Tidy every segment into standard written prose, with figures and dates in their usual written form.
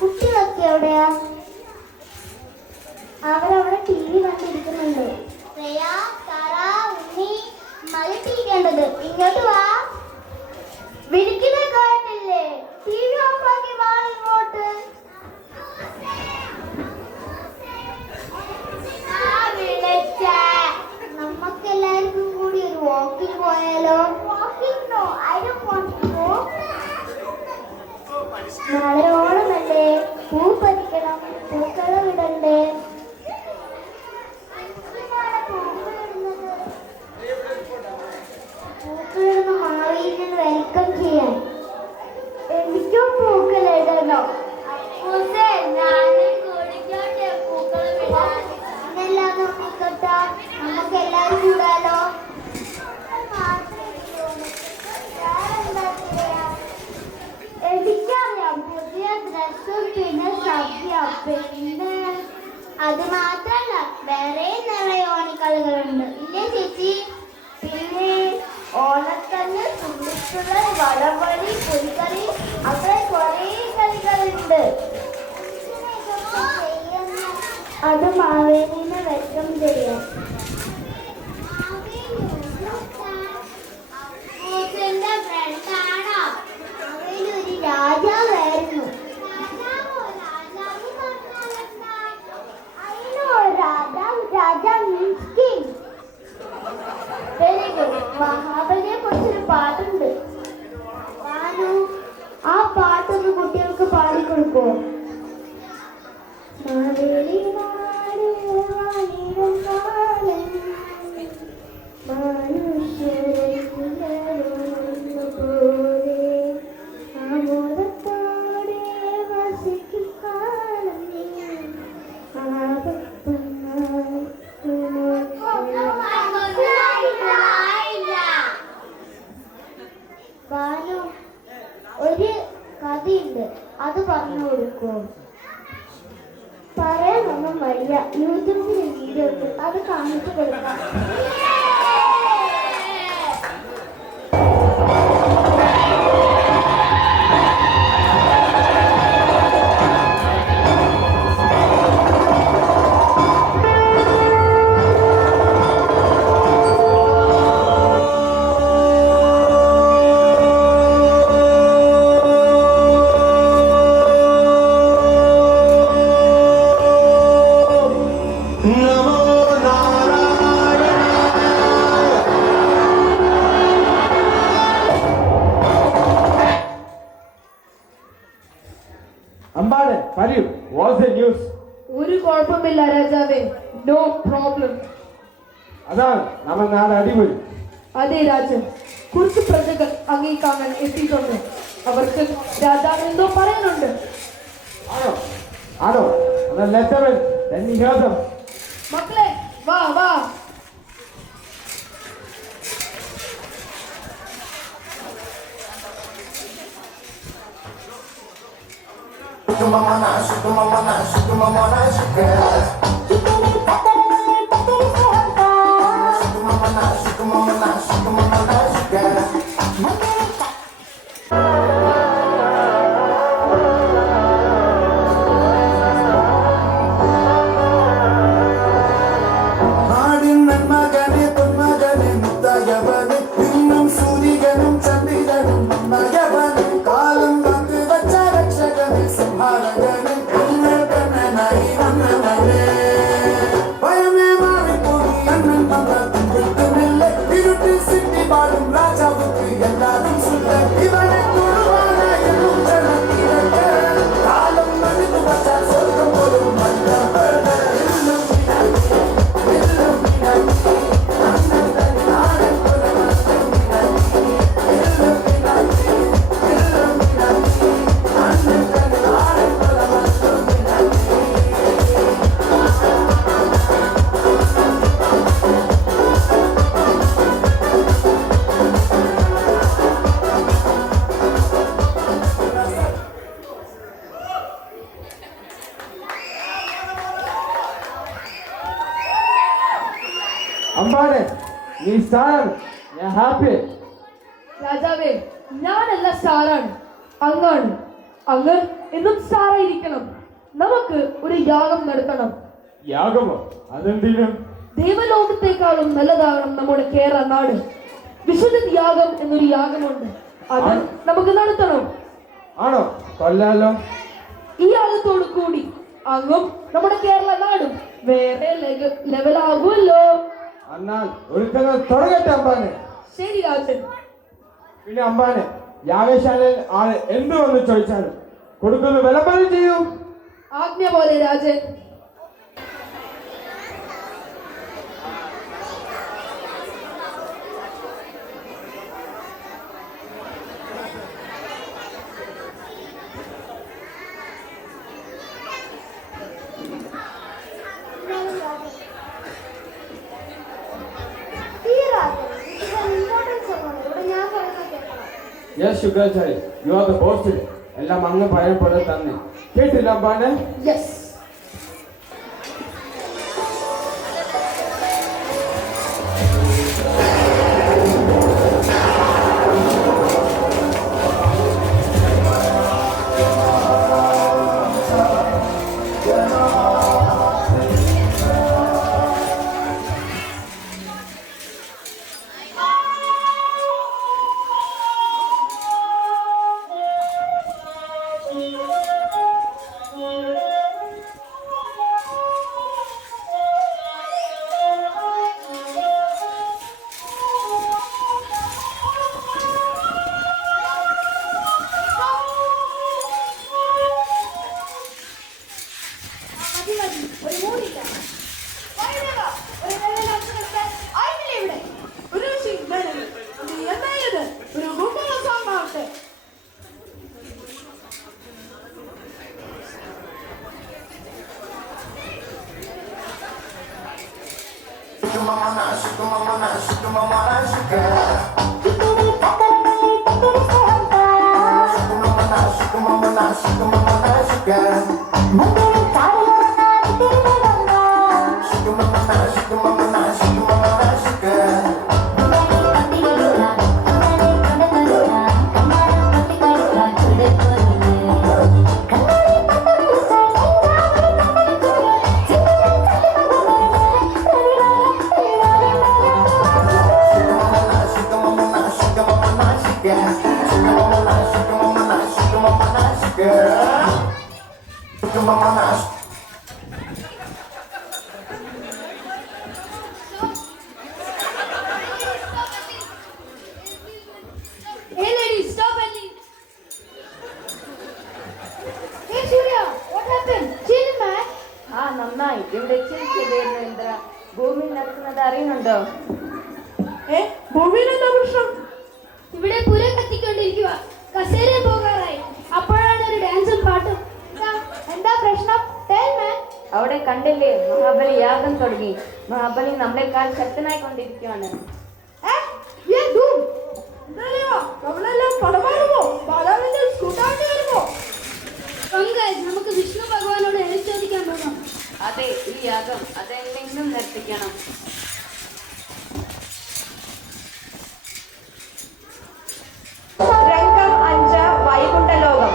കുട്ടികളൊക്കെ എവിടെയാ? അവരവിടെ ടി വി കണ്ടിരിക്കുന്നുണ്ട്. ശ്രേയ, താര, ഉണ്ണി, മതി ടി വി കണ്ടത്. ഇങ്ങോട്ട് വാ. വിളിക്കുന്നത് കേട്ടില്ലേ? ടി വി ഓഫാക്കി വാ ഇങ്ങോട്ട്. നമുക്കെല്ലാവർക്കും കൂടി ഒരു വാക്കിംഗ് പോയാലോ? വാക്കിംഗോ? നാളെ ഓണമല്ലേ, പൂ പറിക്കണം, പൂക്കളം ഇടണ്ടേ? പൂക്കളിടുന്ന മാവേലിനെ വെൽക്കം ചെയ്യാൻ. എനിക്കും പൂക്കളിടണോ? ഇന്നെല്ലാം നോക്കിക്കോട്ടാ, നമുക്ക് എല്ലാവരും കൂടാലോ. എനിക്കറിയാം, പുതിയ ഡ്രസ്സും പിന്നെ സദ്യ. പിന്നെ അത് മാത്രല്ല, വേറെ നിറയെ ഓണക്കളികളുണ്ട് ഇല്ലേ ചേച്ചി? പിന്നെ ഓണക്കല്ല്, തുള്ളിത്തുള്ള, വടംവലി, പുലിക്കളി, അങ്ങനെ കുറേ കളികളുണ്ട്. അത് മാവേലിനെ വെൽക്കം ചെയ്യാം. ഒരു രാജാവായിരുന്നു. മഹാബലിയെ കുറിച്ചൊരു പാട്ടുണ്ട്. ആ പാട്ടൊന്ന് കുട്ടികൾക്ക് പാടിക്കൊടുക്കോ? മാവേലി ഒരു കഥയുണ്ട്, അത് പറഞ്ഞു കൊടുക്കോ? പറയാനൊന്നും വയ്യ, യൂട്യൂബിൽ വീഡിയോ ഉണ്ട്, അത് കാണിച്ചു കൊടുക്കാം. ഒരു കുഴപ്പമില്ല രാജാവേ, നോ പ്രോബ്ലം. അതാണ് നമ്മൾ നാട് അടിപൊളി. അതെ രാജൻ, കുറച്ച് പ്രജകൾ അങ്ങേ കാണാൻ എത്തിയിട്ടുണ്ട്. അവർക്ക് രാജാവ് എന്തോ പറയാനുണ്ട്. ആണോ ആണോ മക്കളെ വാ വാ. അമ്പാനെ നീ സ്റ്റാറാണ്, ഞാൻ ഹാപ്പി. രാജാവേ, ഞാനല്ല സ്റ്റാറാണ്, അങ്ങാണ്. അങ്ങ് എന്നും സ്റ്റാറായിരിക്കും. കാരണം നമുക്ക് ഒരു യാഗം നടത്തണം. യാഗമോ? അതെന്തിനും? ദേവലോകത്തെക്കാളും നല്ലതാകണം നമ്മുടെ കേരള നാട്. വിശുദ്ധ യാഗം എന്നൊരു യാഗമുണ്ട്, അത് നമുക്ക് നടത്തണം. ആണോ? കൊല്ലാലോ. ഈ യാഗത്തോടു കൂടി അങ്ങും നമ്മുടെ കേരള നാടും വേറെ ലെവലാകുമല്ലോ. എന്നാൽ ഒരുക്കങ്ങൾ തുടങ്ങട്ടെ അമ്പാനെ. ശരി രാജൻ. പിന്നെ അമ്പാനെ, യാഗശാലയിൽ ആള് എന്തു വന്ന് ചോദിച്ചാലും കൊടുക്കുന്ന വിളംബരം ചെയ്യൂ. ആജ്ഞ പോലെ രാജൻ. Yes Shukracharya, you are the boss. എല്ലാം അങ്ങ് ഭയപ്പെടെ തന്നെ. കേട്ടില്ല അമ്പാനെ? യെസ്. നന്നായി. ഇവിടെ ഭൂമിയിൽ നടക്കുന്നത് അറിയുന്നുണ്ടോ? ഭൂമിയിൽ എന്താ പ്രശ്നം? ഇവിടെ പുരം കത്തിക്കൊണ്ടിരിക്കുക. കസേര പോകാറായി. അപ്പോഴാണ് ഒരു ഡാൻസും പാട്ടും. എന്താ പ്രശ്നം? അവിടെ കണ്ടില്ലേ, മഹാബലി യാഗം തുടങ്ങി. മഹാബലി നമ്മളെക്കാൾ ശക്തനായി കൊണ്ടിരിക്കുകയാണ്. നമുക്ക് വിഷ്ണു ഭഗവാനോട് ചോദിക്കാൻ പോകാം. അതെ, ഈ യാഗം അതെന്തെങ്കിലും നിർത്തിക്കണം. രംഗം 5 വൈകുണ്ഠലോകം.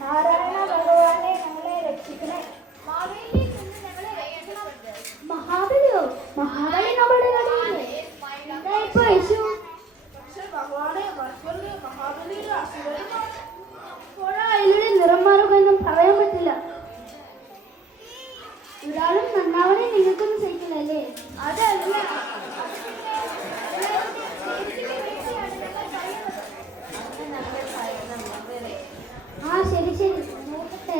നാരായണ ഭഗവാനെ ഞങ്ങളെ രക്ഷിക്കണേ. മഹാബലിയോ? മഹാബലി നമ്മുടെ കടയില്ലേ? എന്താ ഇപ്പൊ യേശു? അയാളുടെ നിറം മാറുമെന്നും പറയാൻ പറ്റില്ല. ഒരാളും നന്നാവണേ നിങ്ങൾക്കൊന്നും സഹിക്കില്ലല്ലേ? അതല്ല, ശരി ശരി, നോക്കട്ടെ.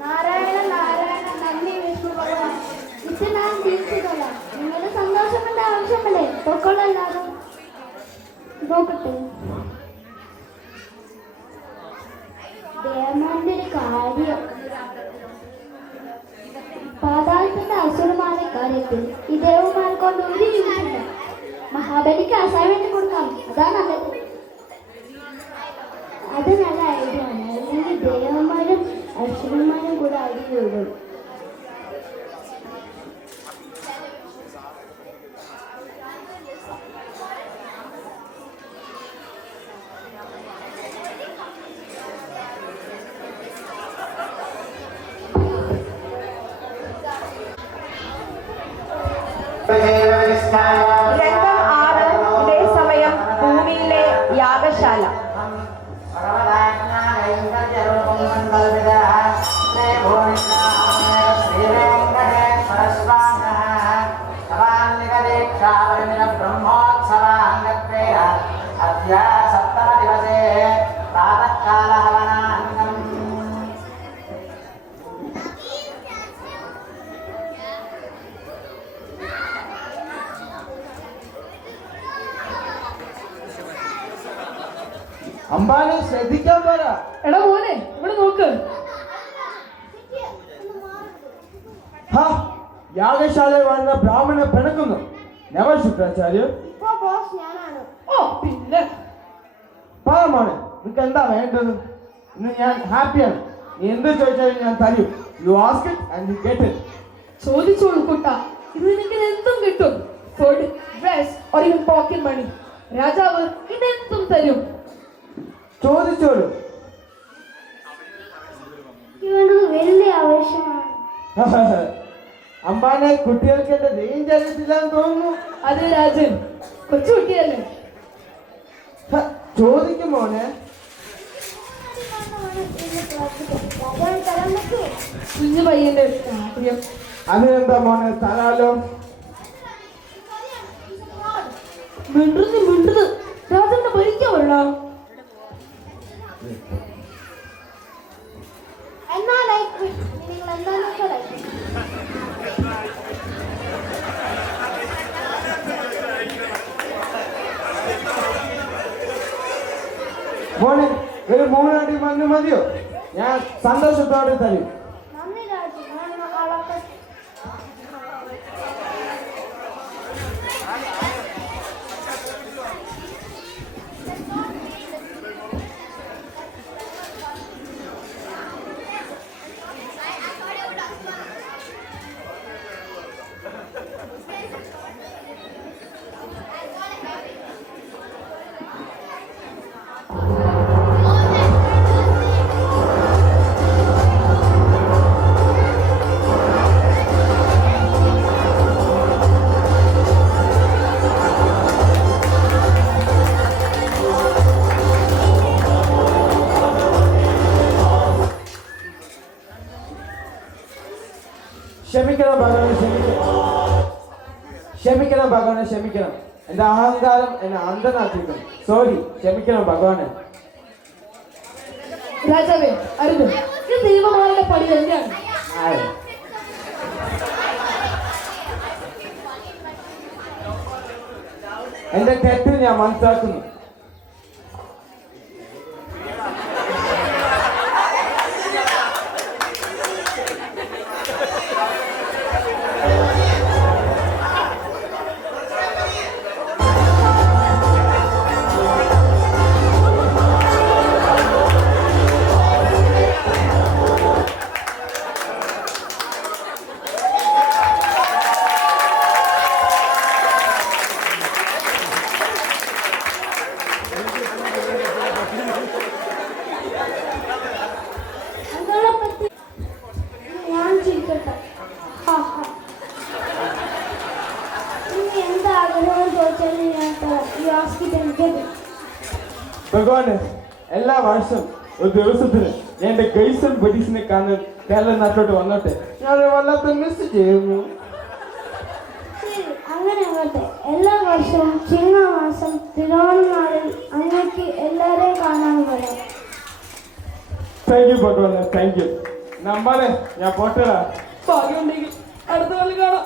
നാരായണ നാരായണ, നന്ദി വിഷ്ണു ഭഗവാൻ. ഇത് ഞാൻ തിരിച്ചുകൊള്ളാം. നിങ്ങളുടെ സന്തോഷം കൊണ്ട് ആവശ്യമല്ലേ? പൊക്കോളല്ലാതെ. നോക്കട്ടെ. ദേവന്മാരുടെ ഒരു കാര്യം, പാതാളത്തിന്റെ അസുരമായ കാര്യത്തിൽ ഈ ദേവന്മാരെ കൊണ്ട് ഒരു യൂസില്ല. മഹാബലിക്ക് അസൈൻമെന്റ് കൊടുക്കാം, അതാ നല്ലത്. അത് നല്ല ഐഡിയ ആണ്. അല്ലെങ്കിൽ ദേവന്മാരും അസുരന്മാരും കൂടെ അടികൂടും. രംഗം 6 ഇതേ സമയം ഭൂമിയിലെ യാഗശാല. അമ്പാനെ ശ്രദ്ധിക്കാൻ പറ. എടാ മോനെ ഇവിടെ നോക്ക്. യാഗശാലയിൽ വരുന്ന ബ്രാഹ്മണനെ പിണക്കുന്നു. നെവർ ശുക്രാചാര്യ. ഇപ്പൊ ബോസ് ഞാനാണ്. ഓ പിന്നെ പറ മോനെ, നിനക്ക് എന്താ വേണ്ടത്? ഇന്ന് ഞാൻ ഹാപ്പിയാണ്. നീ എന്ത് ചോദിച്ചാലും ഞാൻ തരും. You ask it and you get it. ചോദിച്ചോളൂ കുട്ട, ഇത് നിനക്ക് എന്തും കിട്ടും. Food, dress or even pocket money. രാജാവ് ഇതെന്തും തരും. ചോദിച്ചോളൂ. എനിക്ക് വേണ്ടത് വലിയ ആവേശമാണ്. അമ്പാനെ, കുട്ടികൾക്ക് എന്റെ റേഞ്ച് അറിയത്തില്ലാന്ന് തോന്നുന്നു. അത് രാജൻ കൊച്ചുകുട്ടിയല്ലേ. ചോദിക്കും മോനെ. കുഞ്ഞു പയ്യന്റെ താല്പര്യം. അതിനെന്താ മോനെ, തരാലോ. മിണ്ടുന്നത് രാജന്റെ ഭരിക്കാൻ വരണം. എന്നാ ലൈക്ക് നിങ്ങൾ എന്താണെന്നൊക്കെ ലൈക്ക്. മോനെ, ഒരു 3 അടി മണ്ണ് മതിയോ? ഞാൻ സന്തോഷത്തോടെ തരും. നന്ദി രാജു. ഞാൻ ആളൊക്കെ ക്ഷമിക്കണം ഭഗവാനെ, ക്ഷമിക്കണം ഭഗവാനെ, ക്ഷമിക്കണം. എന്റെ അഹങ്കാരം എന്നെ അന്ധനാക്കിയിരിക്കും. സോറി, ക്ഷമിക്കണം ഭഗവാനെ. രാജാവേ അറിഞ്ഞു, ഇത് ദൈവമാരുടെ പണി തന്നെയാണ്. എന്റെ തെറ്റ് ഞാൻ മനസ്സിലാക്കുന്നു. ഭഗവാന്, എല്ലാ വർഷവും ഒരു ദിവസത്തിന് ഞാൻ എന്റെ ഗൈസൻ ബഡീസിനെ കാണാൻ കേരള നാട്ടിലോട്ട് വന്നോട്ടെ. ഞാൻ വല്ലാത്ത മിസ് ചെയ്യുന്നു. അങ്ങനെ ആകട്ടെ. എല്ലാ വർഷവും ചിങ്ങമാസം തിരുവോണനാളിൽ അങ്ങേക്ക് എല്ലാരെയും കാണാൻ വരാം. താങ്ക് യു ഭഗവാനെ, താങ്ക് യു. നമ്മനെ ഞാൻ പോട്ടരാ. ഭാഗ്യമുണ്ടെങ്കിൽ അടുത്ത കളി കാണാം.